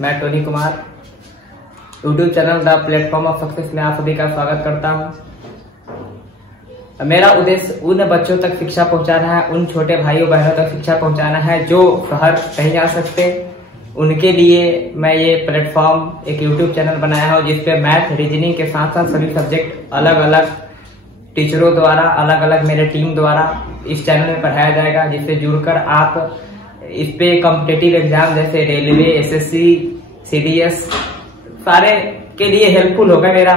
मैं Tony Kumar YouTube channel the platform of success में आप सभी का स्वागत करता हूं। मेरा उद्देश्य उन बच्चों तक शिक्षा पहुंचाना है, उन छोटे भाइयों बहनों तक शिक्षा पहुंचाना है जो शहर नहीं जा सकते। उनके लिए मैं ये प्लेटफॉर्म एक यूट्यूब चैनल बनाया हूं जिसपे मैथ रीजनिंग के साथ साथ सभी सब्जेक्ट अलग अलग टीचरों द्वारा, अलग अलग मेरे टीम द्वारा इस चैनल में पढ़ाया जाएगा, जिससे जुड़कर आप इस पे कॉम्पिटिटिव एग्जाम जैसे रेलवे, एसएससी, सीडीएस सारे के लिए हेल्पफुल होगा मेरा।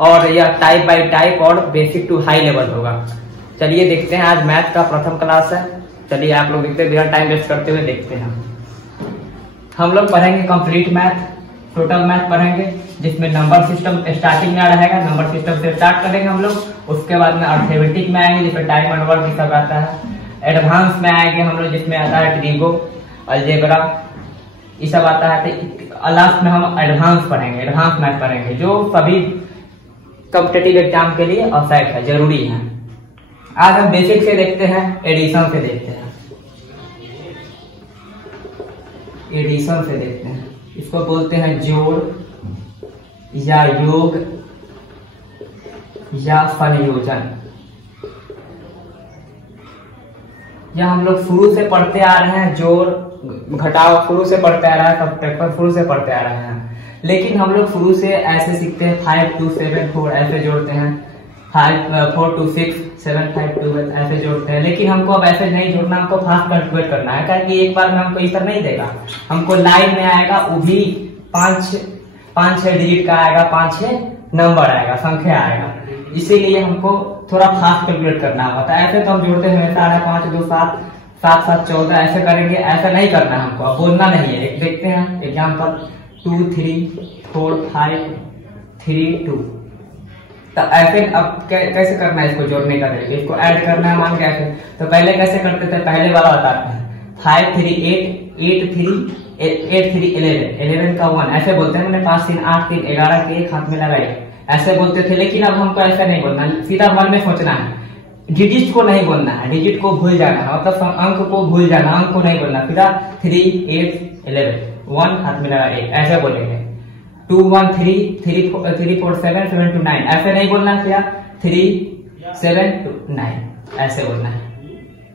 और यह टाइप बाय टाइप और बेसिक टू हाई लेवल होगा। चलिए देखते हैं, आज मैथ का प्रथम क्लास है। चलिए आप लोग देखते हैं, बिना टाइम वेस्ट करते हुए देखते हैं। हम लोग पढ़ेंगे कंप्लीट मैथ, टोटल मैथ पढ़ेंगे, जिसमें नंबर सिस्टम स्टार्टिंग में रहेगा। नंबर सिस्टम से स्टार्ट करेंगे हम लोग, उसके बाद में अर्थमेटिक में आएंगे जिसमें टाइम एंड वर्क सब आता है। एडवांस में आएंगे हम लोग जिसमें आता है ट्रिगो, अलजेब्रा, ये सब आता है। लास्ट में हम एडवांस पढ़ेंगे, एडवांस मैथ पढ़ेंगे जो सभी कॉम्पिटिटिव एग्जाम के लिए आवश्यक है, जरूरी है। आज हम बेसिक से देखते हैं, एडिशन से देखते हैं। एडिशन से देखते हैं, इसको बोलते हैं जोड़ या योग या संयोजन। यह हम लोग शुरू से पढ़ते आ रहे हैं, जोड़ घटाव शुरू से पढ़ते आ रहा है, सब्ट्रैक्शन शुरू से पढ़ते आ रहे हैं। लेकिन हम लोग शुरू से ऐसे सीखते हैं, 5 2 7 4 ऐसे जोड़ते हैं, 5 4 2 6 7 5 2 ऐसे जोड़ते हैं। लेकिन हमको अब ऐसे नहीं जोड़ना, हमको फास्ट कैलकुलेट करना है, क्योंकि एक बार में हमको इतना नहीं देगा। हमको लाइन में आएगा, वो भी 5-6 डिजिट का आएगा, 5-6 नंबर आएगा, संख्या आएगा। इसीलिए हमको थोड़ा फास्ट कैलकुलेट करना होता है। ऐसे तो हम जोड़ते हमेशा आ रहा है 5 2 7 7 7 14 ऐसे करेंगे, ऐसा नहीं करना है हमको, अब बोलना नहीं है। एक देखते हैं एग्जाम्पल, 2 3 4 5 3 2। तो ऐसे अब कैसे करना है इसको जोड़ने का तरीका, इसको ऐड करना है मान के ऐसे। तो पहले कैसे करते थे, पहले वाला बताते हैं, 5 3 8 8 3 8 3 11 का 1 ऐसे बोलते हैं। मैंने 5 3 8 3 11 के एक हाथ में लगाए ऐसे बोलते थे। लेकिन अब हमको ऐसा नहीं बोलना, सीधा मन में सोचना है, डिजिट को नहीं बोलना है, डिजिट को भूल जाना है, मतलब अंक को भूल जाना, अंक को नहीं बोलना। सीधा 3 8 11 1 हाथ में लगा 8 ऐसे बोलेंगे। 2 1 3 3 4 7 7 2 9 ऐसे नहीं बोलना, क्या 3 7 2 9 ऐसे बोलना है।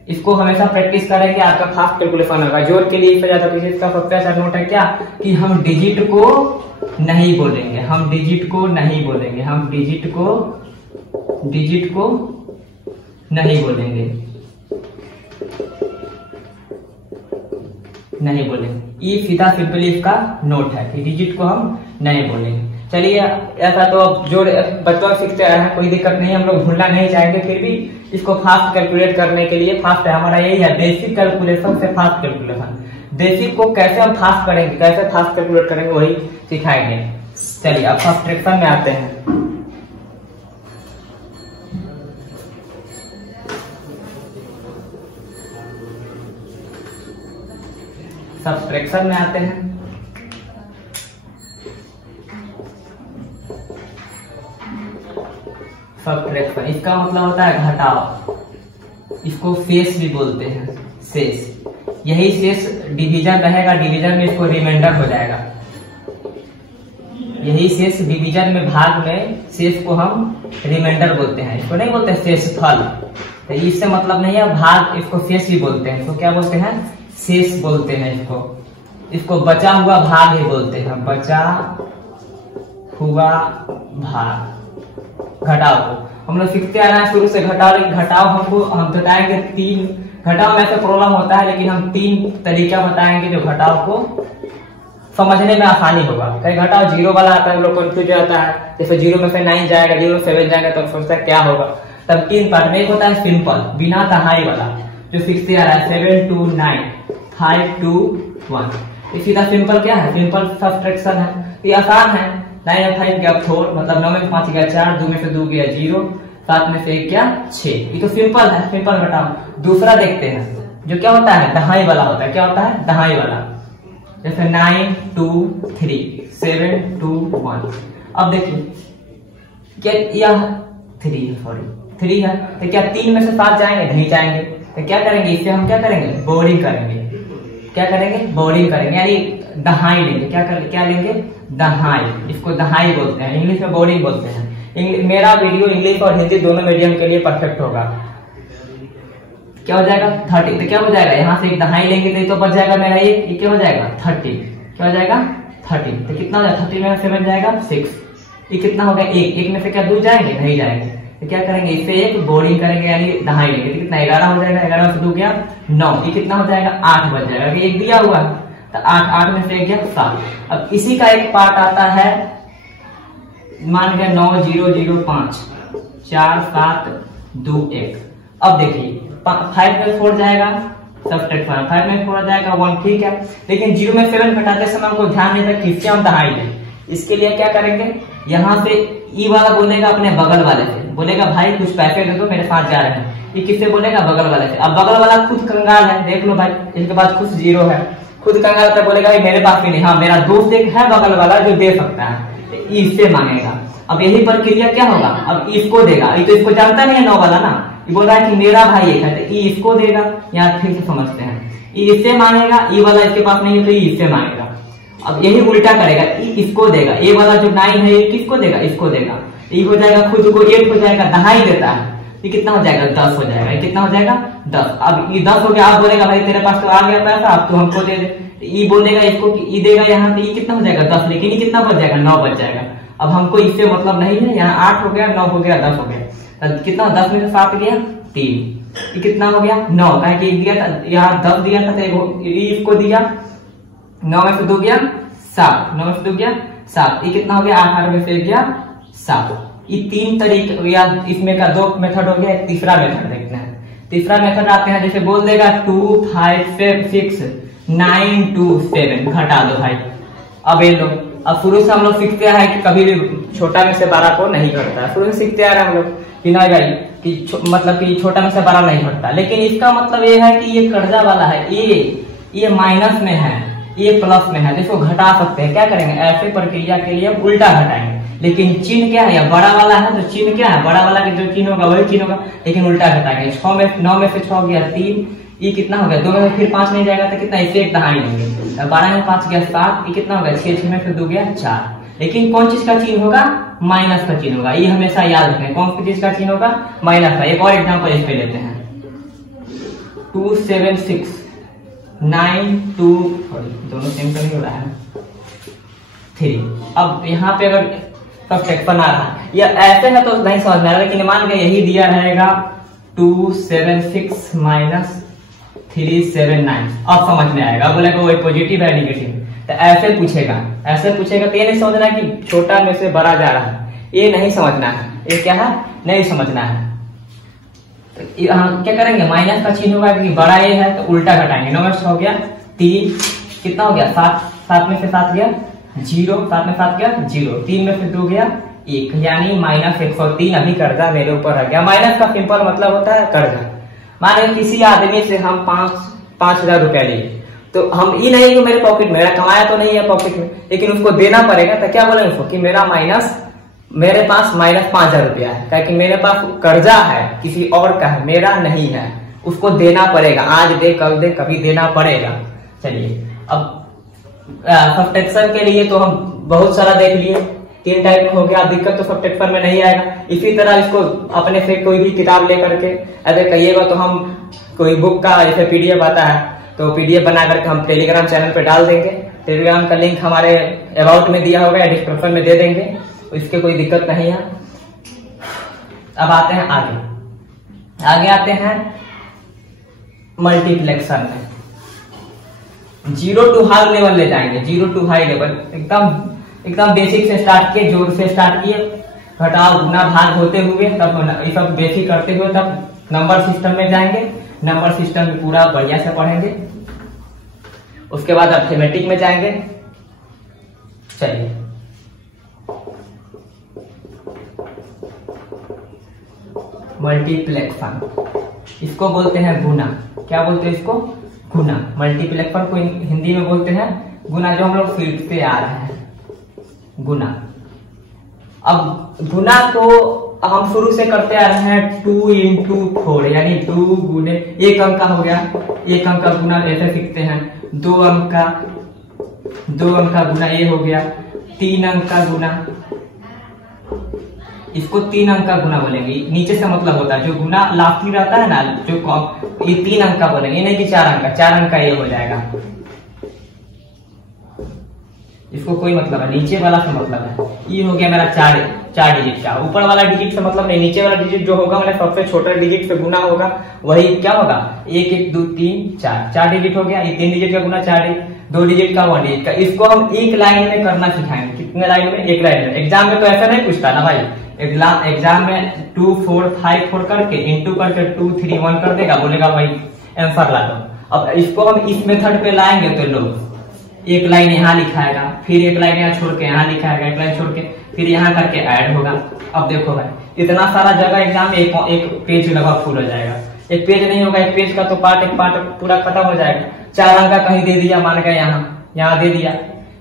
इसको हमेशा प्रैक्टिस करेंगे, आपका फास्ट कैलकुलेशन होगा। जोड़ के लिए इसका सबसे अच्छा नोट है क्या, कि हम डिजिट को नहीं बोलेंगे, हम डिजिट को नहीं बोलेंगे, हम डिजिट को नहीं बोलेंगे, नहीं बोलेंगे। ये सीधा सिंपली इसका नोट है कि डिजिट को हम नहीं बोलेंगे। चलिए ऐसा तो अब जो बच्चों सीखते रहे हैं, कोई दिक्कत नहीं, हम लोग भूलना नहीं चाहेंगे। फिर भी इसको फास्ट कैलकुलेट करने के लिए फास्ट है हमारा यही है, बेसिक कैलकुलेशन से फास्ट कैलकुलेशन। बेसिक को कैसे हम फास्ट करेंगे, कैसे फास्ट कैलकुलेट करेंगे, वही सिखाएंगे। चलिए अब सब्ट्रैक्शन में आते हैं। सब्ट्रैक्शन में आते हैं। सब्ट्रैक्शन इसका मतलब होता है घटाव, इसको शेष भी बोलते हैं, शेष। यही शेष डिवीजन रहेगा, डिवीजन में इसको रिमाइंडर हो जाएगा। यही शेष डिवीजन में, भाग में शेष को हम रिमाइंडर बोलते हैं, इसको नहीं बोलते शेषफल। तो इससे मतलब नहीं है, भाग इसको शेष भी बोलते हैं। इसको क्या बोलते हैं, शेष बोलते हैं। इसको बचा हुआ भाग ही बोलते हैं, बचा हुआ भाग। घटाव को हम लोग सीखते आ रहे हैं शुरू से घटाव, लेकिन घटाव हम बताएंगे 3। घटाव में ऐसा प्रॉब्लम होता है, लेकिन हम 3 तरीका बताएंगे जो घटाव को समझने में आसानी होगा। कई घटाव 0 वाला आता है, लोग कंफ्यूज आता है, जैसे 0 में से 9 जाएगा, 0 में 7 जाएगा, तो सोचता है क्या होगा। तब 3 पार्ट में, एक होता है सिंपल बिना दहाई वाला जो सीखते आ रहा है, 7 2 9 5 2 1। सीधा सिंपल क्या है, सिंपल सब्ट्रैक्शन है। ये आसान है, 9 में 5 गया 4, मतलब 9 में से 5 गया 4, 2 में से 2 गया 0, 7 में से 1 गया 6। ये तो सिंपल है, सिंपल घटाव। दूसरा देखते हैं जो क्या होता है, दहाई वाला होता है। क्या होता है, दहाई वाला, जैसे 9 2 3 7 2 1। अब देखिए क्या, यह 3 है, तो क्या 3 में से 7 जाएंगे, नहीं जाएंगे। तो क्या करेंगे, इससे हम क्या करेंगे, बोरिंग करेंगे। क्या करेंगे, बोरिंग करेंगे, यानी दहाई लेंगे। क्या लेंगे? दहाई। इसको दहाई बोलते हैं, इंग्लिश में बोर्डिंग बोलते हैं। मेरा वीडियो इंग्लिश और हिंदी दोनों मीडियम के लिए परफेक्ट होगा। क्या हो जाएगा? 30। तो क्या हो जाएगा, यहाँ से एक दहाई लेंगे तो बच जाएगा मेरा ये क्या हो जाएगा? 30। क्या हो जाएगा? 30। तो कितना हो जाएगा? 30 में 7 जाएगा 6। ये कितना हो गया? एक में से क्या दूर जाएंगे? नहीं जाएंगे। तो क्या करेंगे? इससे एक बोर्डिंग करेंगे यानी दहाई लेंगे। तो कितना? 11 हो जाएगा। 11 से 2 गया 9। ये कितना हो जाएगा? 8 बच जाएगा। एक दिया हुआ तो 8 में से एक गया 7। अब इसी का एक पार्ट आता है, मान गया 9005 4 7 2 1। अब देखिए 5 में 4 जाएगा, सब्ट्रैक्ट 5 में 4 जाएगा 1, ठीक है। लेकिन 0 में 7 घटाते समय हमको ध्यान नहीं था किससे हम दहाई लें। इसके लिए क्या करेंगे, यहाँ से ई वाला बोलेगा अपने बगल वाले से, बोलेगा भाई कुछ पैसे दे दो मेरे साथ जा रहे हैं। ये किससे बोलेगा? बगल वाले से। अब बगल वाला खुद कंगाल है, देख लो भाई, इसके पास खुद 0 है, खुद कंगाल तो बोलेगा भाई मेरे पास भी नहीं। हाँ, मेरा दोस्त एक है बगल वाला जो दे सकता है, इससे मांगेगा। अब यही प्रक्रिया क्या होगा, अब इसको देगा। ये तो इसको जानता नहीं है 9 वाला ना, ये बोल रहा है कि मेरा भाई एक है, तो ये इसको देगा। यहाँ फिर से समझते हैं, ये इससे मांगेगा, ये वाला इसके पास नहीं है तो ये इससे मांगेगा। अब यही उल्टा करेगा, इसको देगा। ये वाला जो 9 है ये किसको देगा? इसको देगा। ये हो जाएगा, खुद को 8 हो जाएगा, दहाई देता है। ये कितना हो जाएगा? 10 हो जाएगा। ये कितना हो जाएगा? 10। अब ये 10 हो गया। आप बोलेगा भाई तेरे पास तो आ गया पैसा, अब तो हमको दे दे। ये बोलेगा इसको कि ये देगा यहाँ, तो ये कितना हो जाएगा? 10। लेकिन ये कितना बच जाएगा? 9 बच जाएगा। अब हमको इससे मतलब नहीं है, यहाँ 8 हो गया, 9 हो गया, 10 हो गया। तो कितना? 10 में से 7 गया 3। ये कितना हो गया? 9। कहे कि दिया था, यहाँ 10 दिया था तो इसको दिया। 9 में से 2 गया 7। 9 में से 2 गया 7। ये कितना हो गया? 8 में से गया 7। ये 3 तरीके या इसमें का 2 मेथड हो गया। तीसरा मेथड देखते हैं। तीसरा मेथड आते हैं, जैसे बोल देगा 2 5 6 9 2 7, घटा दो भाई। अब ये लो, अब शुरू से हम लोग सीखते हैं कि कभी भी छोटा में से बड़ा को नहीं घटता। शुरू से सीखते आ रहे हैं हम लोग कि नहीं भाई कि मतलब कि छोटा में से बड़ा नहीं घटता। लेकिन इसका मतलब ये है कि ये कर्जा वाला है, ये माइनस में है, ये प्लस में है, जिसको घटा सकते हैं। क्या करेंगे? ऐसे प्रक्रिया के लिए उल्टा घटाएंगे। लेकिन चिन्ह क्या है? या बड़ा वाला है तो चिन्ह क्या है? बड़ा वाला के जो चिन्ह होगा वही चिन्ह होगा, लेकिन उल्टा घटाएंगे। 9 में से 6 गया 3। ये कितना हो गया? 2 में फिर 5 नहीं जाएगा तो कितना? इससे एक दहाई लेंगे। 12 में 5 गया 7। ये कितना हो गया? 6 में फिर 2 गया 4। लेकिन कौन चीज का चिन्ह होगा? माइनस का चिन्ह होगा। ये हमेशा याद रखें, कौन सी चीज का चिन्ह होगा? माइनस का। एक और एग्जाम्पल इस पे लेते हैं। 2 7 6 9 2 दोनों सेम तो नहीं हो रहा है 3। अब यहाँ पे अगर सब्ट्रैक्शन आ रहा है या ऐसे है तो नहीं समझ में आ रहा, लेकिन मान के यही दिया रहेगा 2 7 6 माइनस 3 7 9। अब समझ में आएगा। बोलेगा वो पॉजिटिव है नेगेटिव, तो ऐसे पूछेगा तो ये नहीं समझना है कि छोटा में से बड़ा जा रहा है, ये नहीं समझना है। ये क्या है? नहीं समझना है। तो हम क्या करेंगे? माइनस का चिन्ह होगा कि बड़ा ये है तो उल्टा घटाएंगे। 9 में से हो गया 3। कितना हो गया? 7 में से 7 गया 0। 7 में 7 गया 0। 3 में से 2 गया 1, यानी माइनस 103। अभी कर्जा मेरे ऊपर आ गया। माइनस का सिंपल मतलब होता है कर्जा। मान किसी आदमी से हम 5,000 रुपया लिए, तो हम ये नहीं कि मेरे पॉकेट में, मेरा कमाया तो नहीं है पॉकेट में, लेकिन उसको देना पड़ेगा। तो क्या बोलेंगे उसको कि मेरे पास माइनस 5,000 रुपया है, क्योंकि मेरे पास कर्जा है, किसी और का है, मेरा नहीं है, उसको देना पड़ेगा। आज दे कल दे, कभी देना पड़ेगा। चलिए, अब सब्ट्रैक्शन के लिए तो हम बहुत सारा देख लिए, 3 टाइप हो गया। दिक्कत तो सब्ट्रैक्शन में नहीं आएगा। इसी तरह इसको अपने से कोई भी किताब लेकर के अगर कहिएगा तो हम कोई बुक का जैसे PDF आता है तो PDF बना करके हम टेलीग्राम चैनल पे डाल देंगे। टेलीग्राम का लिंक हमारे अबाउट में दिया होगा या डिस्क्रिप्शन में दे देंगे, तो इसके कोई दिक्कत नहीं है। अब आते हैं आगे आते हैं मल्टीप्लेक्शन में। 0 to हाई लेवल ले जाएंगे। 0 to हाई लेवल एकदम बेसिक से स्टार्ट किए, जोर से स्टार्ट किए, घटाव गुना भाग होते हुए, तब ये सब बेसिक करते हुए तब नंबर सिस्टम में जाएंगे। नंबर सिस्टम में पूरा बढ़िया से पढ़ेंगे। उसके बाद अर्थमेटिक में जाएंगे। चलिए, मल्टीप्लेक्शन, इसको बोलते हैं गुना। क्या बोलते हैं इसको? गुना। मल्टीप्लेक्शन को हिंदी में बोलते हैं गुना, जो हम लोग सीखते आ रहे हैं, गुना। अब गुना को हम शुरू से करते आ रहे हैं 2 into 4, यानी 2 गुने 1 अंक का हो गया। 1 अंक का गुना ऐसे सीखते हैं। 2 अंक का 2 अंक का गुना ये हो गया, 3 अंक का गुना, इसको 3 अंक का गुना बोलेंगे, नीचे से मतलब होता है जो गुना लास्टली रहता है ना, जो ये 3 अंक का बोलेंगे, नहीं कि 4 अंक का, 4 अंक का ये हो जाएगा, इसको कोई मतलब है, नीचे वाला से मतलब है। ये हो गया मेरा 4 डिजिट का, ऊपर वाला डिजिट से मतलब नहीं, नीचे वाला डिजिट जो होगा मेरा सबसे छोटा डिजिट से गुना होगा, वही क्या होगा 1 1 2 3 4 डिजिट हो गया। ये 3 डिजिट का गुना 4, 2 डिजिट का 1 डिजिट का। इसको हम एक लाइन में करना सिखाएंगे। कितने लाइन में? एक लाइन में। एग्जाम में तो ऐसा नहीं पूछता ना भाई, एग्जाम में 2 4 5 4 करके इंटू करके 2 3 1 कर देगा, बोलेगा भाई आंसर ला दो। अब इसको हम इस मेथड पे लाएंगे तो लोग एक लाइन यहाँ लिखाएगा, फिर एक लाइन यहाँ छोड़ के यहाँ लिखाएगा, एक लाइन छोड़ के फिर यहाँ करके ऐड होगा। अब देखो भाई इतना सारा जगह एग्जाम में एक पेज लगभग फुल हो जाएगा। एक पेज नहीं होगा, एक पेज का तो एक पार्ट पूरा खत्म हो जाएगा। 4 अंक का कहीं दे दिया, मान गया यहाँ दे दिया,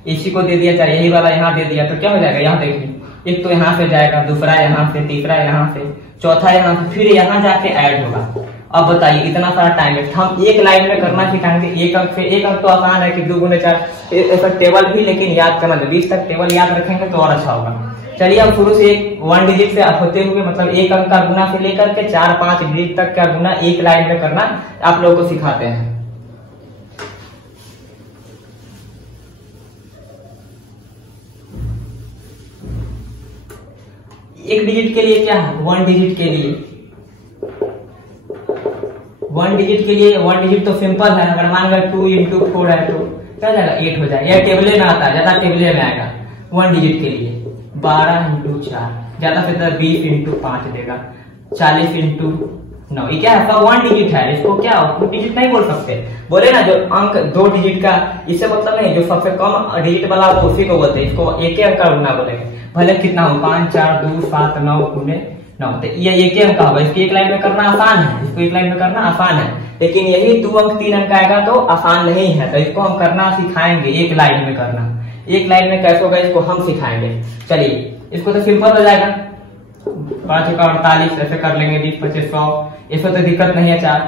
इसी को दे दिया, चाहे यही वाला यहाँ दे दिया, तो क्या हो जाएगा, यहाँ देखिए एक तो यहाँ से जाएगा, दूसरा यहाँ से, तीसरा यहाँ से, चौथा यहाँ से, फिर यहाँ जाके ऐड होगा। अब बताइए इतना सारा टाइम है। हम एक लाइन में करना सिखाएंगे, एक अंक से। एक अंक तो आसान है कि 2 गुने 4 ऐसा टेबल भी, लेकिन याद करना, 20 तक टेबल याद रखेंगे तो और अच्छा होगा। चलिए अब शुरू से 1 डिजिट से होते हुए मतलब एक अंक का गुना से लेकर के 4 5 डिजिट तक का गुना एक लाइन में करना आप लोगों को सिखाते हैं। एक डिजिट के लिए क्या है, 1 डिजिट के लिए 1 डिजिट के लिए 1 डिजिट तो सिंपल है। अगर मान लो 2 इंटू 4 है तो क्या हो जाएगा, 8 हो जाएगा। यह टेबले में आता है, ज्यादा टेबले में आएगा 1 डिजिट के लिए। 12 इंटू 4 ज्यादा से ज्यादा 20 इंटू 5 देगा, 40 इंटू 9। ये क्या है, सब 1 डिजिट है। इसको क्या 2 डिजिट नहीं बोल सकते। बोले ना जो अंक 2 डिजिट का, इससे मतलब नहीं, जो सबसे कम डिजिट वाला होता है उसी को बोलते हैं। इसको एक अंक का गुना बोलेंगे, भले कितना हो, 5 4 2 7 9 गुने 9। तो ये एक अंक का होगा। इसको एक लाइन में करना आसान है, इसको एक लाइन में करना आसान है, लेकिन यही 2 अंक 3 अंक आएगा तो आसान नहीं है। तो इसको हम करना सिखाएंगे, एक लाइन में करना। एक लाइन में कैसे होगा इसको हम सिखाएंगे। चलिए इसको तो सिंपल हो जाएगा, 5 चौका 48 ऐसे कर लेंगे, 20 25 100, इसमें तो दिक्कत नहीं है। 4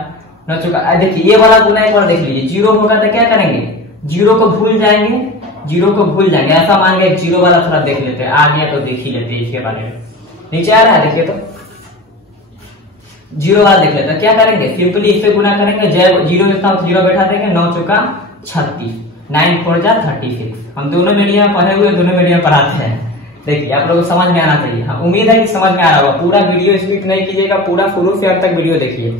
9 चौका, देखिए ये वाला गुना एक बार देख लीजिए। 0 होगा तो क्या करेंगे, 0 को भूल जाएंगे, 0 को भूल जाएंगे। ऐसा मान गए 0 वाला थोड़ा देख लेते हैं, आ गया तो देख ही लेते हैं इसके बारे में। नीचे आ रहा है देखिए, तो 0 वाला देख लेते हैं। क्या करेंगे, सिंपली इससे गुना करेंगे, 0 जितना 0 बैठा देंगे, 9 चौका 36, 9 4 जा 36। हम दोनों मीडियम पढ़े हुए, दोनों मीडियम पढ़ाते हैं। देखिए आप लोगों को समझ में आना चाहिए। हाँ, उम्मीद है कि समझ में आ रहा होगा। पूरा वीडियो स्किप नहीं कीजिएगा, पूरा शुरू से अंत तक वीडियो देखिए।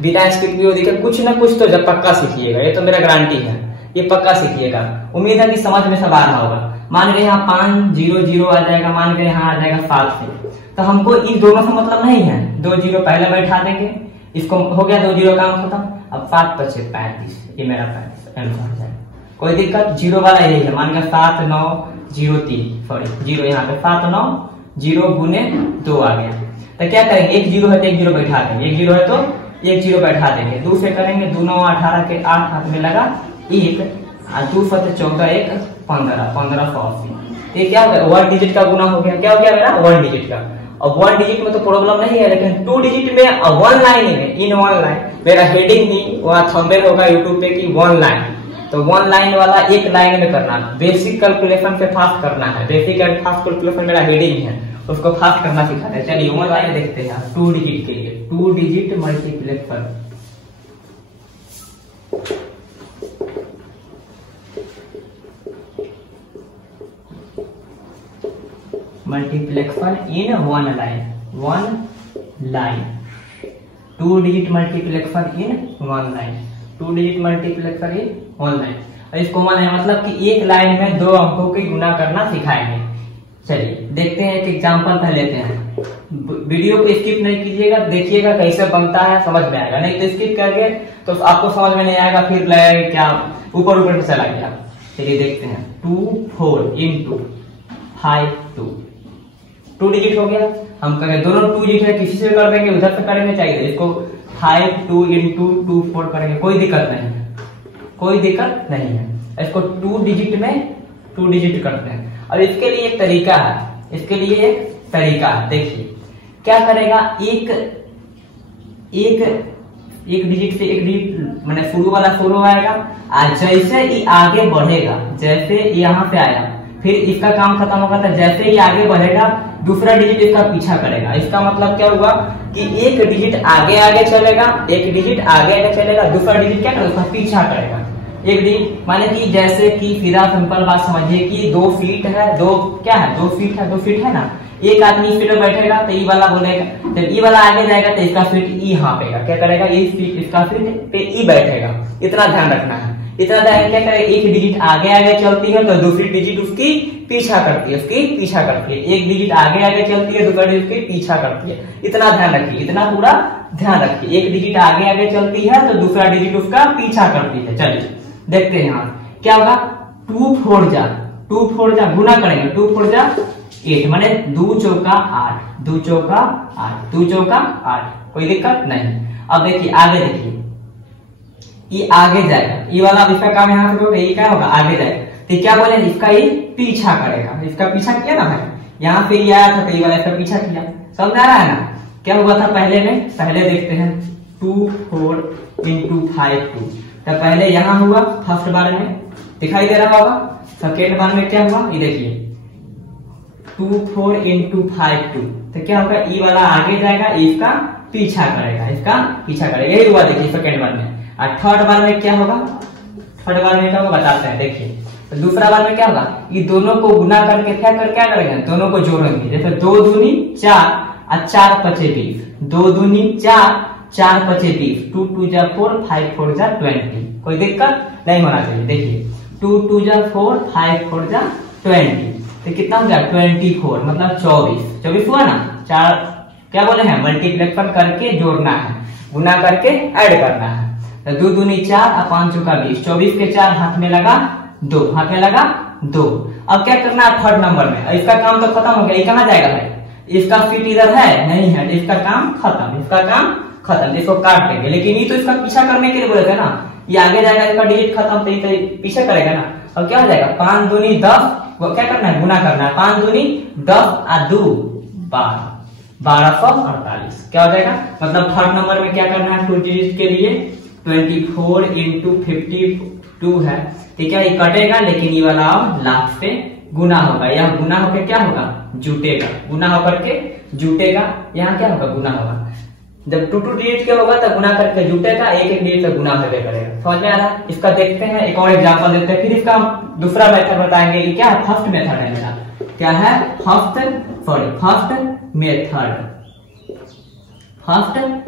बिना स्किप वीडियो देखिए कुछ ना कुछ तो जब पक्का सीखिएगा, ये तो मेरा गारंटी है, ये पक्का सीखिएगा। उम्मीद है कि समझ में सब आ रहा होगा। मान गए यहाँ 5 0 0 आ जाएगा, मान गए यहाँ आ जाएगा 7 से। तो हमको इन दोनों से मतलब नहीं है, 2 0 पहले बैठा देंगे, इसको हो गया 2 0 काम खत्म। अब 7 5 35, ये मेरा 35 आंसर हो जाएगा। कोई दिक्कत, 0 वाला यही है। मान गया 7 9 0 3, सॉरी 0 यहाँ पे 7 9 0 गुने 2 आ गया। तो क्या करेंगे, एक 0 है तो एक 0 बैठा देंगे, एक 0 है तो एक 0 बैठा देंगे। 2 से करेंगे, 2 9 18 के 8 हाथ में लगा 1, 2 7 14 1 15 1580। ये क्या हो गया, 1 डिजिट का गुना हो गया। क्या हो गया मेरा, 1 डिजिट का। अब 1 डिजिट में तो प्रॉब्लम नहीं है, लेकिन 2 डिजिट में 1 लाइन में, इन 1 लाइन मेरा हेडिंग ही वहाँ थंबनेल होगा यूट्यूब पे की 1 लाइन। तो 1 लाइन वाला एक लाइन में करना, बेसिक कैलकुलेशन से फास्ट करना है। बेसिक एंड फास्ट कैलकुलेशन मेरा हेडिंग है, उसको फास्ट करना सिखाते हैं। चलिए 1 लाइन देखते हैं 2 डिजिट के लिए। 2 डिजिट मल्टीप्लेक्सर, मल्टीप्लेक्सर इन 1 लाइन, 1 लाइन। 2 डिजिट मल्टीप्लेक्सर इन 1 लाइन, 2 डिजिट मल्टीप्लेक्सर इन 1 लाइन। और इसको माने मतलब कि एक लाइन में 2 अंकों की गुना करना सिखाएंगे। चलिए देखते हैं, एक एग्जांपल पहले लेते हैं। वीडियो को स्किप नहीं कीजिएगा, देखिएगा कैसे बनता है, समझ में आएगा। नहीं तो स्किप करके तो आपको समझ में नहीं आएगा, फिर लगेगा क्या ऊपर ऊपर से चला गया। चलिए देखते हैं, 2 4 इंटू 5 2 डिजिट हो गया। हम करें दोनों 2 डिजिट है, किसी से कर देंगे, उधर से करेंगे चाहिए। इसको 5 2 इंटू 2 4 करेंगे, कोई दिक्कत नहीं है, कोई दिक्कत नहीं है। इसको 2 डिजिट में 2 डिजिट करते हैं। और इसके लिए एक तरीका है, इसके लिए एक तरीका है। देखिए क्या करेगा, एक एक डिजिट से एक डिजिट मैंने शुरू वाला शुरू आएगा, और जैसे ही आगे बढ़ेगा, जैसे यहाँ पे आया फिर इसका काम खत्म होगा, तो जैसे ही आगे बढ़ेगा दूसरा डिजिट इसका पीछा करेगा। इसका मतलब क्या हुआ कि एक डिजिट आगे आगे चलेगा, एक डिजिट आगे आगे चलेगा, दूसरा डिजिट क्या करेगा, उसका पीछा करेगा। एक डिजिट माने कि जैसे कि सीधा सिंपल बात समझिए कि 2 फीट है, 2 क्या है, 2 फीट है, 2 फीट है ना। एक आदमी इस फीट में बैठेगा तो ई वाला बोलेगा, जब ई वाला आगे जाएगा तो इसका फीट ई हाँपेगा, क्या करेगा, इस फीट इसका फीट पे ई बैठेगा। इतना ध्यान रखना है। इतना ध्यान क्या करेगा, एक डिजिट आगे आगे चलती है तो दूसरी डिजिट उसकी पीछा करती है, उसकी पीछा करती है। एक डिजिट आगे आगे चलती है, दूसरा डिजिट उसकी पीछा करती है। इतना ध्यान रखिए, इतना पूरा ध्यान रखिए। एक डिजिट आगे आगे चलती है तो दूसरा डिजिट उसका पीछा करती है। चलिए देखते हैं यहाँ क्या होगा। 2 4 जा, 2 4 जा गुना करेंगे, 2 4 जा 8 माने 2 चौका 8, 2 चौका 8, 2 चौका 8, कोई दिक्कत नहीं। अब देखिए आगे, देखिए ये आगे जाएगा, ये वाला इसका काम यहाँ से होगा, ये क्या होगा, आगे जाएगा। तो क्या बोले, इसका ये पीछा करेगा। इसका पीछा किया ना भाई, यहाँ पे ये आया था तो ये वाला इसका पीछा किया। समझ आ रहा है ना क्या हुआ था पहले में। पहले देखते हैं 2 4 × 5 2। तो पहले यहाँ हुआ फर्स्ट बार में, दिखाई दे रहा होगा। सेकेंड बार में क्या हुआ, ये देखिए 2 4 × 5 2। तो क्या होगा, ई वाला आगे जाएगा, इसका पीछा करेगा, इसका पीछा करेगा। यही हुआ देखिए सेकेंड बार में। और थर्ड बार में क्या होगा, थर्ड बार में क्या होगा बताते हैं। देखिए तो दूसरा बार में क्या होगा, ये दोनों को गुना करके क्या करेंगे, दोनों को जोड़ेंगे। जैसे 2 दूनी 4 और 4 5 20, 2 दूनी 4, 4 5 20, 2 2 जा 4, 5 4 जा 20। कोई दिक्कत नहीं होना चाहिए। देखिए 2 2 जा 4, 5 4 जा 20, तो कितना हो गया 24, मतलब 24 हुआ ना। 4 क्या बोले हैं, मल्टीप्लेक्शन करके जोड़ना है, गुना करके ऐड करना है। तो 2 दूनी 4 और 5 चौका 20, 24 के 4 हाथ में लगा 2, हाथ में लगा 2। अब क्या करना है थर्ड नंबर में, इसका काम तो खत्म हो गया। ये कहाँ जाएगा भाई, इसका फीट इधर है नहीं है, इसका काम खत्म, इसका काम खत्म, इसको काट देंगे। लेकिन ये तो इसका पीछा करने के लिए बोले थे ना, ये आगे जाएगा, इसका डिजिट खत्म, तो ये पीछे करेगा ना। अब क्या हो जाएगा 5 दूनी 10, वो क्या करना है, गुना करना है। 5 दूनी 10 और 2 12, 1248 क्या हो जाएगा। मतलब थर्ड नंबर में क्या करना है, 2 डिजिट के लिए 24 × 52 है। ठीक है, ये कटेगा, लेकिन ये वाला लास्ट पे गुना होगा। यह गुना होकर क्या होगा, जुटेगा, गुना होकर के जुटेगा। यहाँ क्या होगा, गुना होगा। जब 2 डिजिट के होगा तो गुना करके जुटेगा, एक डिजिट से गुना होकर करेगा। समझ में आ रहा है। इसका देखते हैं, एक और एग्जांपल देते हैं, फिर इसका दूसरा मेथड बताएंगे। ये क्या है, फर्स्ट मेथड है मेरा। क्या है, फर्स्ट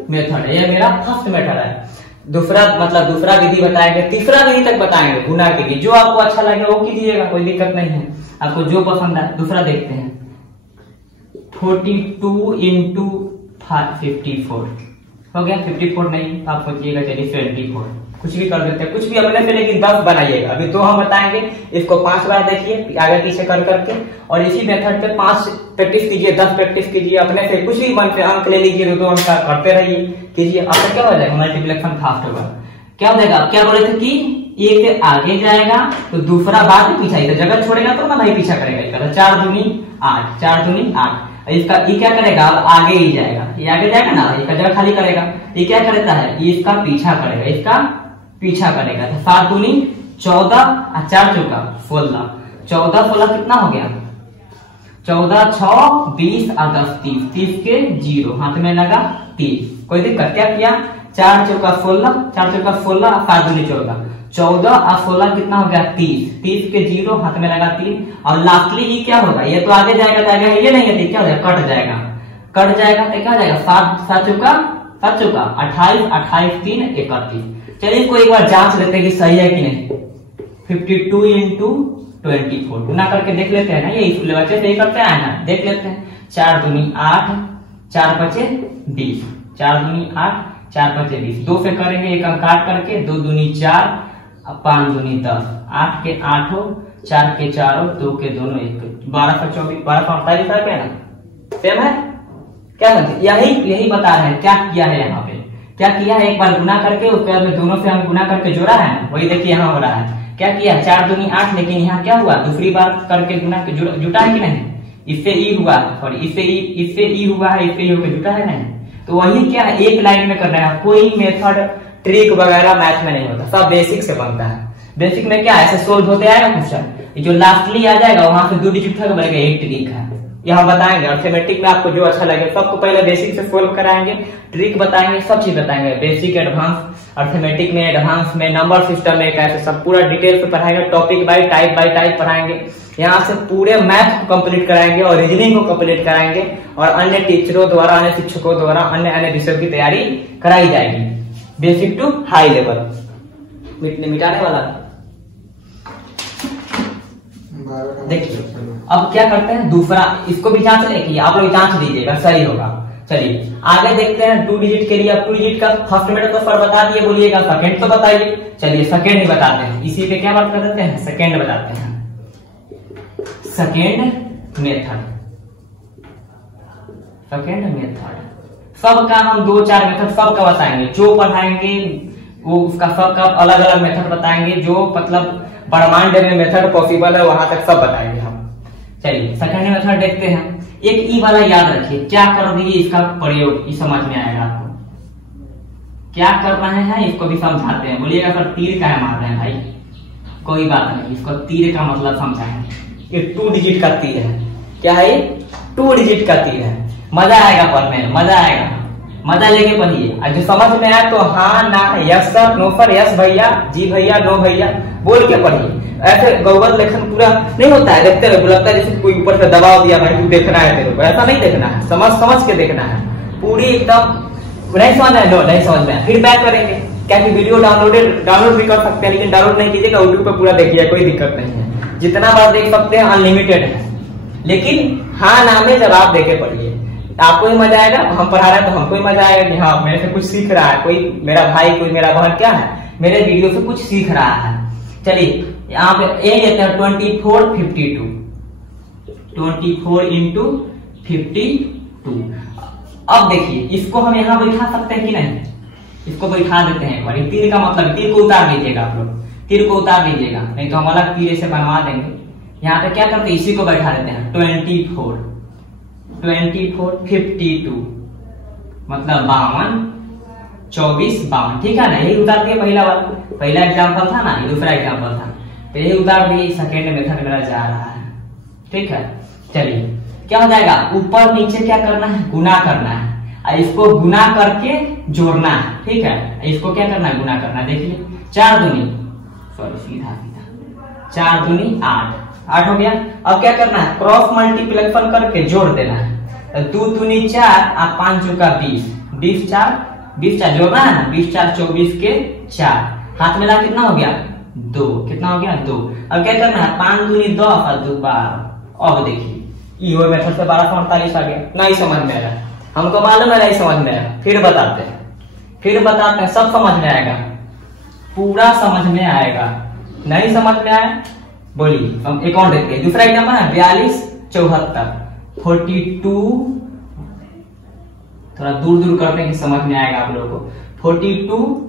मेथड है, ये मेरा फर्स्ट मेथड है। दूसरा मतलब दूसरा विधि बताएंगे, तीसरा विधि तक बताएंगे गुना के लिए। जो आपको अच्छा लगे वो कीजिएगा, कोई दिक्कत नहीं है, आपको जो पसंद है। दूसरा देखते हैं 42 × 54 हो गया। 54 नहीं, आप सोचिएगा चलिए 24, कुछ भी कर देते हैं, कुछ भी अपने से, लेकिन 10 बनाइएगा। अभी 2 हम बताएंगे, इसको 5 बार देखिए आगे पीछे कर करके, और इसी मेथड पे 5 प्रैक्टिस कीजिए, 10 प्रैक्टिस कीजिए अपने से। कुछ भी मन से अंक ले लीजिए, 2 अंक करते रहिए, कीजिए। आपका क्या हो जाएगा, मल्टीप्लिकेशन फास्ट होगा। क्या हो जाएगा, क्या बोले थे कि एक आगे जाएगा तो दूसरा बाद पीछा, इधर जगह छोड़ेगा तो ना भाई पीछा करेगा इसका। 4 दूनी 8, 4 दूनी 8। इसका ये क्या करेगा, अब आगे ही जाएगा, ये आगे जाएगा ना, इसका जगह खाली करेगा। ये क्या करता है, ये इसका पीछा करेगा, इसका पीछा करेगा। तो 7 दूनी 14 और 4 चौका 16, 14 16 कितना हो गया, 14 6 20 और 10 30, 30 के 0 हाथ में लगा 30। कोई दिक्कत, क्या किया, 4 चौका 16, 4 चौका 16 और 7 दूनी 14, 14 और 16 कितना हो गया 30, 30 के 0 हाथ में लगा 3। और लास्टली ये क्या होगा, ये तो आगे जाएगा, तो आगे ये नहीं है, क्या हो जाएगा, कट जाएगा, कट जाएगा। तो क्या हो जाएगा, 7 चौका 28, 28 3 31। चलिए इसको एक बार जांच लेते हैं कि सही है कि नहीं। 52 × 24 गुना करके देख लेते हैं ना, ये बच्चे सही करते हैं ना, देख लेते हैं। 4 दूनी 8, 4 5 20, 4 दूनी 8, 4 5 20, 2 से करेंगे, एक अंक काट करके, 2 दूनी 4, 5 दूनी 10, 8 के 8, 4 के 4, 2 के 2 1, 12 से 24, 12 48 आ गया ना, सेम है। क्या यही बता रहे हैं, क्या किया है यहाँ पे, क्या किया है, एक बार गुना करके उसके बाद में दोनों से हम गुना करके जोड़ा है ना, वही देखिए यहाँ हो रहा है। क्या किया, 4 दूनी 8, लेकिन यहाँ क्या हुआ, दूसरी बार करके गुना जुटा है कि नहीं, इससे ई हुआ, और इससे ई हुआ है, इससे ई होकर जुटा है नहीं। तो वही क्या है, एक लाइन में करना है। कोई मेथड ट्रिक वगैरह मैथ में नहीं होता, सब बेसिक से बनता है। बेसिक में क्या है, ऐसे सोल्व होते आएगा क्वेश्चन, जो लास्टली आ जाएगा वहां से 2 डिजिट तक बढ़ेगा, एक ट्रिक है। यहाँ बताएंगे अर्थमेटिक में आपको जो अच्छा लगे। सबको पहले बेसिक से सोल्व कराएंगे, ट्रिक बताएंगे, सब चीज बताएंगे, बेसिक, एडवांस, अर्थमेटिक में, एडवांस में, नंबर सिस्टम में कैसे, सब पूरा डिटेल से पढ़ाएंगे। टॉपिक बाय टाइप पढ़ाएंगे। यहाँ से पूरे मैथ को कंप्लीट कराएंगे और रीजनिंग को कंप्लीट कराएंगे, और अन्य टीचरों द्वारा, अन्य शिक्षकों द्वारा अन्य विषयों की तैयारी कराई जाएगी, बेसिक टू हाई लेवल। मिटाने वाला देखिए, अब क्या करते हैं, दूसरा इसको भी जांच लेंगे, आप लोग जांच दीजिएगा, सही होगा। चलिए आगे देखते हैं 2 डिजिट के लिए। अब 2 डिजिट का फर्स्ट मेथड तो सर बता दिए, बोलिएगा सेकंड तो बताइए। चलिए सेकंड ही बताते हैं, इसी पे क्या बात कर देते हैं, सेकंड बताते हैं। सेकंड मेथड, सबका हम 2-4 मेथड सबका बताएंगे, जो पढ़ाएंगे वो उसका सबका अलग अलग मेथड बताएंगे, जो मतलब ब्रह्मांड में मेथड पॉसिबल है वहां तक सब बताएंगे हम। चलिए सेकंड मेथड देखते हैं। एक ई वाला याद रखिए, क्या कर दिए इसका प्रयोग, ये समझ में आएगा आपको। क्या कर रहे हैं इसको भी समझाते हैं, बोलिएगा सर तीर का है मार रहे हैं भाई, कोई बात नहीं, इसको तीर का मतलब समझा है। ये 2 डिजिट का तीर है, क्या है ये, 2 डिजिट का तीर है। मजा आएगा पढ़ने में, मजा आएगा, मजा लेके पढ़िए। और जो समझ में आए तो हाँ ना, yes sir, no sir, yes भैया, जी भैया, नो भैया बोल के पढ़िए। ऐसे गौगल लेखन पूरा नहीं होता है, देखते रहो, लगता है जैसे कोई ऊपर से दबाव दिया भाई तू देखना है तेरे को, ऐसा नहीं देखना है, समझ के देखना है पूरी एकदम। नहीं समझ है, नो नहीं समझ में, फिर बैक करेंगे। क्या कि वीडियो डाउनलोड भी कर सकते हैं, लेकिन डाउनलोड नहीं कीजिएगा, यूट्यूब पे पूरा देखिए, कोई दिक्कत नहीं है, जितना बार देख सकते हैं, अनलिमिटेड है। लेकिन हाँ ना में जवाब देके पढ़िए, आपको ही मजा आएगा, हम पढ़ा रहे हैं तो हमको ही मजा आएगा कि हाँ मेरे से कुछ सीख रहा है, कोई मेरा भाई, कोई मेरा बहन क्या है, मेरे वीडियो से कुछ सीख रहा है। चलिए यहाँ पे ए लेते हैं 24 52, 24 इंटू 52। अब देखिए इसको हम यहाँ बैठा सकते हैं कि नहीं, इसको बैठा देते हैं एक बार। तीर का मतलब, तीर को उतार लीजिएगा आप लोग, तीर को उतार लीजिएगा, नहीं तो हम अलग तीर से बनवा देंगे। यहाँ पे क्या करते हैं, इसी को बैठा देते हैं। 24 52 मतलब 52, 24 52, ठीक है ना, यही उतार दिए। पहला एग्जाम्पल था ना, ये दूसरा एग्जाम्पल था, तो यही उतार दिए। सेकेंड मेथड मेरा जा रहा है, ठीक है। चलिए क्या हो जाएगा, ऊपर नीचे क्या करना है, गुना करना है, और इसको गुना करके जोड़ना है, ठीक है। इसको क्या करना है, गुना करना है। देखिए 4 दूनी 4 दूनी 8 हो गया। अब क्या करना है, क्रॉस मल्टीप्लिकेशन करके जोड़ देना है। 2 दूनी 4 और 5 चौका 20, 20 4 जोड़ना है ना, 20 4 24 के 4, हाथ में ला कितना हो गया 2, कितना हो गया 2। अब क्या करना है, 5 दूनी 10 और 2 12। अब देखिए ये मेथड से 1248 आ गया। नहीं समझ में आया, हमको मालूम है नहीं समझ में आया, फिर बताते हैं, सब समझ में आएगा, पूरा समझ में आएगा। नहीं समझ में आया बोलिए, हम एक और देखते हैं। दूसरा एग्जाम्पल है 42 74 42, थोड़ा दूर करते हैं कि समझ में आएगा आप लोगों को। 42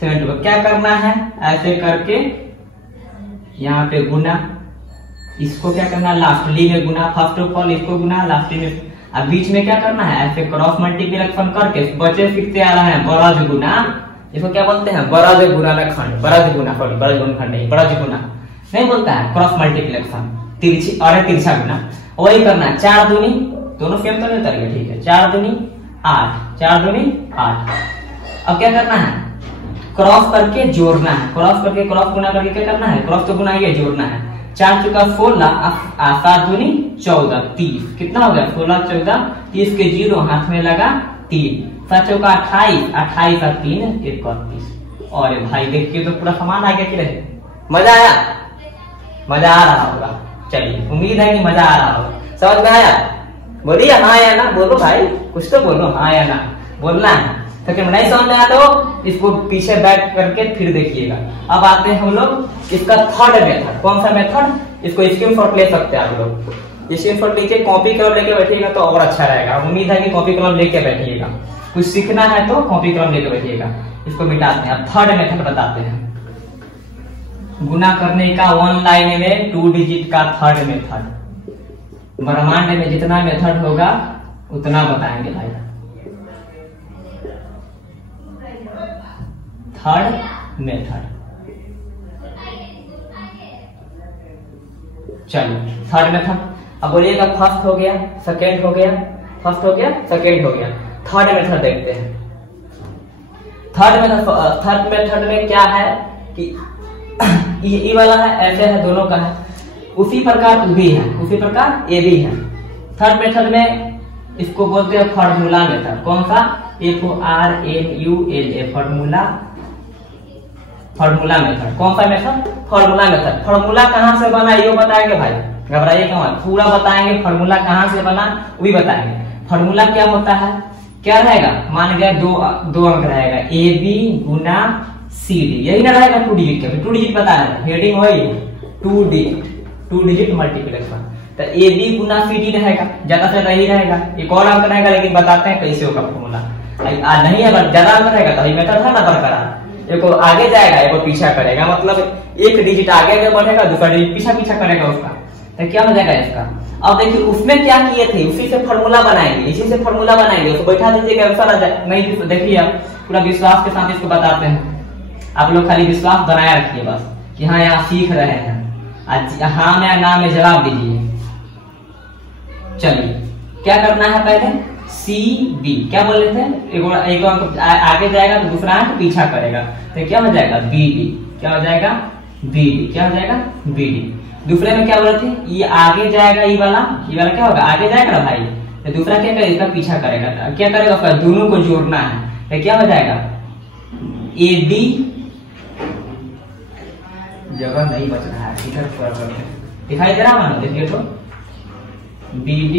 74 क्या करना है, ऐसे करके यहाँ पे गुना, इसको क्या करना है, लास्टली में गुना, फर्स्ट ऑफ ऑल इसको गुना, लास्टली में, अब बीच में क्या करना है, ऐसे क्रॉस मल्टीप्लिकेशन करके बचे सीखते आ रहा है बरज गुना। इसको क्या बोलते हैं, बरज गुना में खंड, बरज गुना नहीं, बरज गुना नहीं बोलता है, क्रॉस मल्टीप्लिकेशन, तिरछी और तिरछा गुना, वही करना है। 4 दूनी, दोनों सेम तो नहीं उतरेंगे, ठीक है। 4 दूनी 8, 4 दूनी 8। अब क्या करना है, क्रॉस करके जोड़ना है, क्रॉस गुना करके क्या करना है, क्रॉस तो गुना ये जोड़ना है। 4 चौका 16, 7 दूनी 14 30, कितना हो गया 16 14 30 के 0 हाथ में लगा 3, 7 चौका 28, 28 और 3 31। और भाई देखिए तो पूरा सामान आ गया कि नहीं, मजा आया, मजा आ रहा होगा। चलिए उम्मीद है कि मजा आ रहा होगा, समझ में आया, बोलिए हाँ या ना, बोलो भाई कुछ तो बोलो, हाँ या ना बोलना है। तो नहीं समझ में आया तो इसको पीछे बैक करके फिर देखिएगा। अब आते हैं हम लोग इसका थर्ड मेथड। कौन सा मेथड, इसको स्क्रीनशॉट ले सकते हैं आप लोग, स्क्रीनशॉट लीजिए, कॉपी कलम लेके बैठिएगा तो और अच्छा रहेगा। उम्मीद है कि कॉपी कलम लेके बैठिएगा, कुछ सीखना है तो कॉपी कलम लेके बैठिएगा। इसको मिटाते हैं, अब थर्ड मेथड बताते हैं, गुना करने का 1 लाइन में 2 डिजिट का थर्ड मेथड। ब्रह्मांड में जितना मेथड होगा उतना बताएंगे भाई। थर्ड मेथड, चलिए थर्ड मेथड। अब बोलिएगा फर्स्ट हो गया, सेकेंड हो गया, फर्स्ट हो गया, सेकेंड हो गया, थर्ड मेथड देखते हैं। थर्ड मेथड में क्या है कि ये वाला है, ऐसे है, दोनों का है, उसी प्रकार भी है, उसी प्रकार ये भी है। थर्ड मेथड में इसको बोलते हैं फॉर्मूला मेथड। कौन सा? FORMULA, formula method. कौन सा मेथड? Formula method. फॉर्मूला कहाँ से बना ये बताएंगे भाई, घबराइए क्यों, पूरा बताएंगे। फॉर्मूला कहाँ से बना वो भी बताएंगे। फॉर्मूला क्या होता है, क्या रहेगा, मान गया दो अंक रहेगा, AB गुना CD, यही ना रहेगा 2 डिजिट का, 2 डिजिट बता रहे हैं, हेडिंग वही 2 डिजिट मल्टीप्लिकेशन। तो AB गुना CD रहेगा, ज्यादा से रही रहेगा, एक और अंक रहेगा, लेकिन बताते हैं कैसे होगा फॉर्मूला। नहीं अगर ज्यादा अंक रहेगा तो ये मेथड है ना बरकरार, एक आगे जाएगा एक पीछा करेगा, मतलब एक डिजिट आगे में बढ़ेगा, दूसरा डिजिट पीछा करेगा उसका, तो क्या हो जाएगा इसका। अब देखिए उसमें क्या किए थे, उसी से फॉर्मूला बनाएंगे, इसी से फॉर्मूला बनाएंगे, उसको बैठा दीजिएगा, नहीं देखिए आप पूरा विश्वास के साथ इसको बताते हैं। आप लोग खाली विश्वास बनाए रखिए बस कि हाँ यहाँ सीख रहे हैं, हाँ में ना में जवाब दीजिए। चलिए क्या करना है, पहले CB क्या बोल रहे थे, एक अंक आगे जाएगा तो दूसरा अंक पीछा करेगा, तो क्या हो जाएगा BD, क्या हो जाएगा BD, क्या हो जाएगा BD। दूसरे में क्या बोल रहे थे, ये आगे जाएगा, ये वाला क्या होगा, आगे जाएगा ना भाई, तो दूसरा क्या करेगा, इसका पीछा करेगा, क्या करेगा, उसका दोनों को जोड़ना है, तो क्या हो जाएगा AD, जगह नहीं बच रहा है, इधर दिखाई दे रहा मानो, देखिए तो BD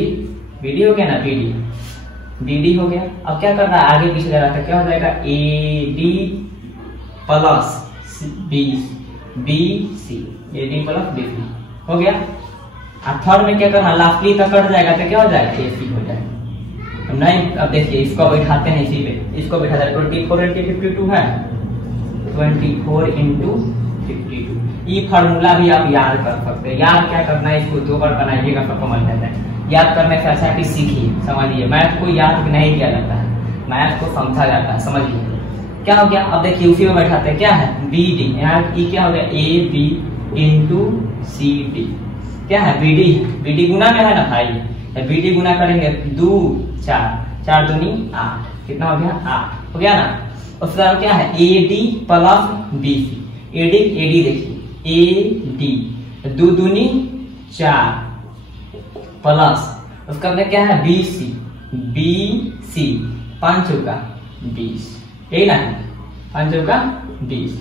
हो गया ना, BD हो गया। अब क्या करना है, आगे पीछे जा रहा था, क्या हो जाएगा AD plus BC, AD plus BC हो गया। अब थर्ड में क्या करना, लास्टली तक कट जाएगा तो क्या हो जाएगा AC हो जाएगा। तो नहीं, अब देखिए इसको बैठाते हैं, इसी पे इसको बैठा जाए, 24 into 52 है, 24 into 52। ये फार्मूला भी आप याद कर सकते हैं। याद क्या करना है, इसको 2 बार बनाइएगा सब समझ जाता है। याद करने से अच्छा है कि सीखिए, समझिए। मैथ को याद नहीं किया जाता है, मैथ को समझा जाता है, समझिए। क्या हो गया, अब देखिए उसी में बैठाते हैं, क्या है BD, यहाँ क्या हो गया AB into CD, क्या है BD गुना में है ना भाई, BD गुना करेंगे 2 4 दूनी 8, कितना हो गया 8 हो गया ना। उसके बाद क्या है AD प्लस BC, AD देखिए AD 2 दूनी 4 प्लस उसका मतलब क्या है BC 5 चौका 20, यही ना, 5 चौका 20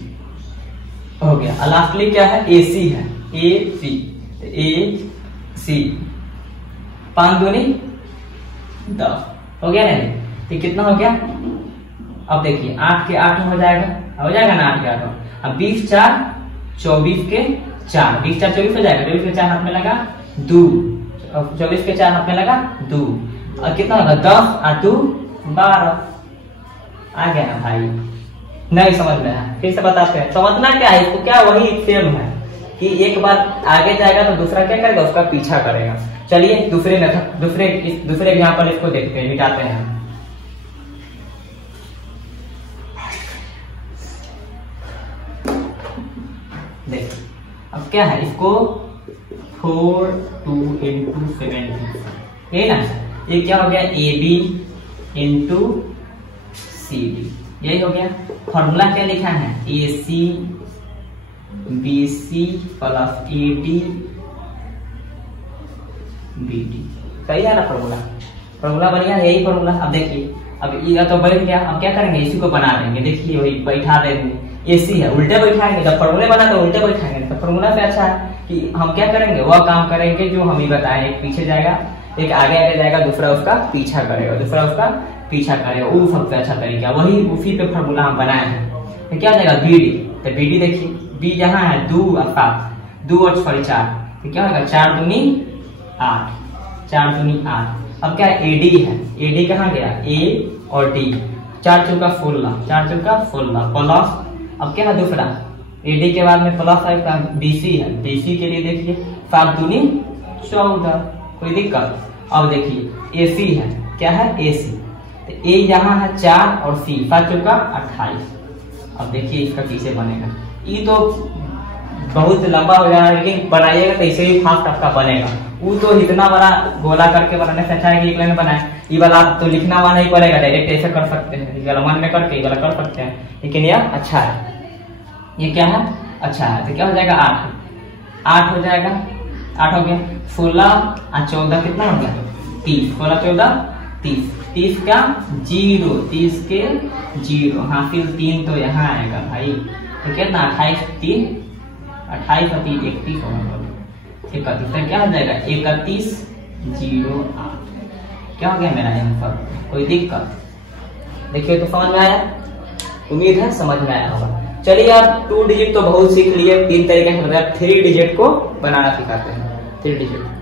हो गया। लास्टली क्या है AC है, AC 5 दूनी 10 हो गया नहीं, तो कितना हो गया। अब देखिए 8 के 8 हो जाएगा ना, 8 के 8। अब 20 4 24 के 4, 20 4 24 हो जाएगा, 24 के 4 हाथ में लगा 2, 24 के 4 हाथ में लगा 2, और कितना होगा 10 और 2 12 आ गया ना भाई। नहीं समझ में है, फिर से बताते हैं। समझना क्या है इसको, क्या वही सेम है कि एक बार आगे जाएगा तो दूसरा क्या करेगा, उसका पीछा करेगा। चलिए दूसरे मेथड, दूसरे एग्जांपल इसको देखते हैं, मिटाते हैं। देखिए अब क्या है, इसको 4 2 into 70, यही ना, ये क्या हो गया AB into CD, यही हो गया। फॉर्मूला क्या लिखा है AC BC plus AD BD, सही है ना फॉर्मूला बढ़िया, यही फॉर्मूला। अब देखिए अब ये तो बैठ गया, अब क्या करेंगे इसी को बना देंगे। देखिए वही बैठा देंगे, AC है उल्टे बैठाएंगे, जब फॉर्मूले बना तो उल्टे बैठाएंगे, तो फॉर्मूला से अच्छा है कि हम क्या करेंगे, वह काम करेंगे जो हम ही बताएं। एक पीछे जाएगा, एक आगे जाएगा, दूसरा उसका पीछा करेगा, वो सबसे अच्छा तरीका, वही उसी पे फॉर्मूला हम बनाए हैं। तो क्या हो जाएगा BD, तो BD देखिए B यहाँ है 2 और 7, 2 और 4, तो क्या होगा 4 दूनी 8। अब क्या है AD है, AD कहाँ गया A और D, 4 चौका 16 प्लस, अब क्या है दूसरा AD के बाद में प्लस आएगा BC है, BC के लिए देखिए 7 दूनी 14, कोई दिक्कत। अब देखिए AC है, क्या है AC। तो A यहाँ है 4 और C 5 चौका 28। अब देखिए इसका कैसे बनेगा। ये तो बहुत लंबा हो जाएगा, लेकिन बनाइएगा तो इसे भी फास्ट आपका बनेगा। वो तो इतना बड़ा गोला करके बनाने से अच्छा है कि एक लाइन बनाए। ये वाला तो लिखना वहां नहीं पड़ेगा, डायरेक्ट ऐसे कर सकते हैं, ये वाला मन में करके ये वाला कर सकते हैं, लेकिन यह अच्छा है। ये क्या है? अच्छा है। तो क्या हो जाएगा? 8 हो जाएगा। 8 हो गया। 16 और 14 कितना हो गया? 30। 16 14 30। 30 का 0, 30 के 0, हाँ फिर 3 तो यहाँ आएगा भाई। तो कितना? 28 3 28 और 3 31 होगा। 31 क्या हो जाएगा? 31 0 8। क्या हो गया मेरा आंसर? कोई दिक्कत? देखिए तो समझ में आया? उम्मीद है समझ में आया होगा। चलिए आप 2 डिजिट तो बहुत सीख लिए, 3 तरीके से मतलब 3 डिजिट को बनाना सिखाते हैं। 3 डिजिट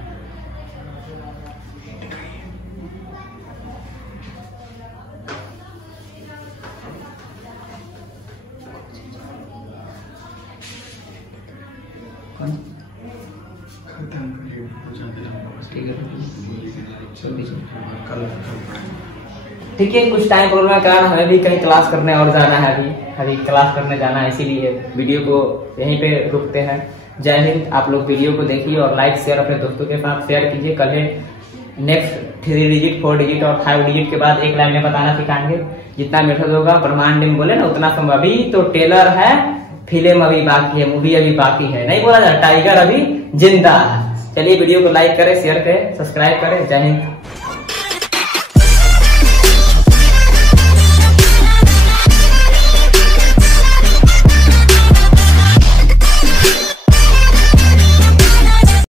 ठीक है। कुछ टाइम प्रॉब्लम के कारण हमें भी कहीं क्लास करने और जाना है। अभी क्लास करने जाना है, इसीलिए वीडियो को यहीं पे रुकते हैं। जय हिंद। आप लोग वीडियो को देखिए और लाइक शेयर अपने दोस्तों के साथ शेयर कीजिए। कल नेक्स्ट 3 डिजिट 4 डिजिट और 5 डिजिट के बाद एक लाइन में बताना सिखाएंगे। जितना मेथड होगा ब्रह्मांड में बोले ना उतना संभव। अभी तो टेलर है, फिल्म अभी बाकी है, मूवी अभी बाकी है, नहीं बोला जाए टाइगर अभी जिंदा है। चलिए वीडियो को लाइक करें, शेयर करें, सब्सक्राइब करें। जय हिंद।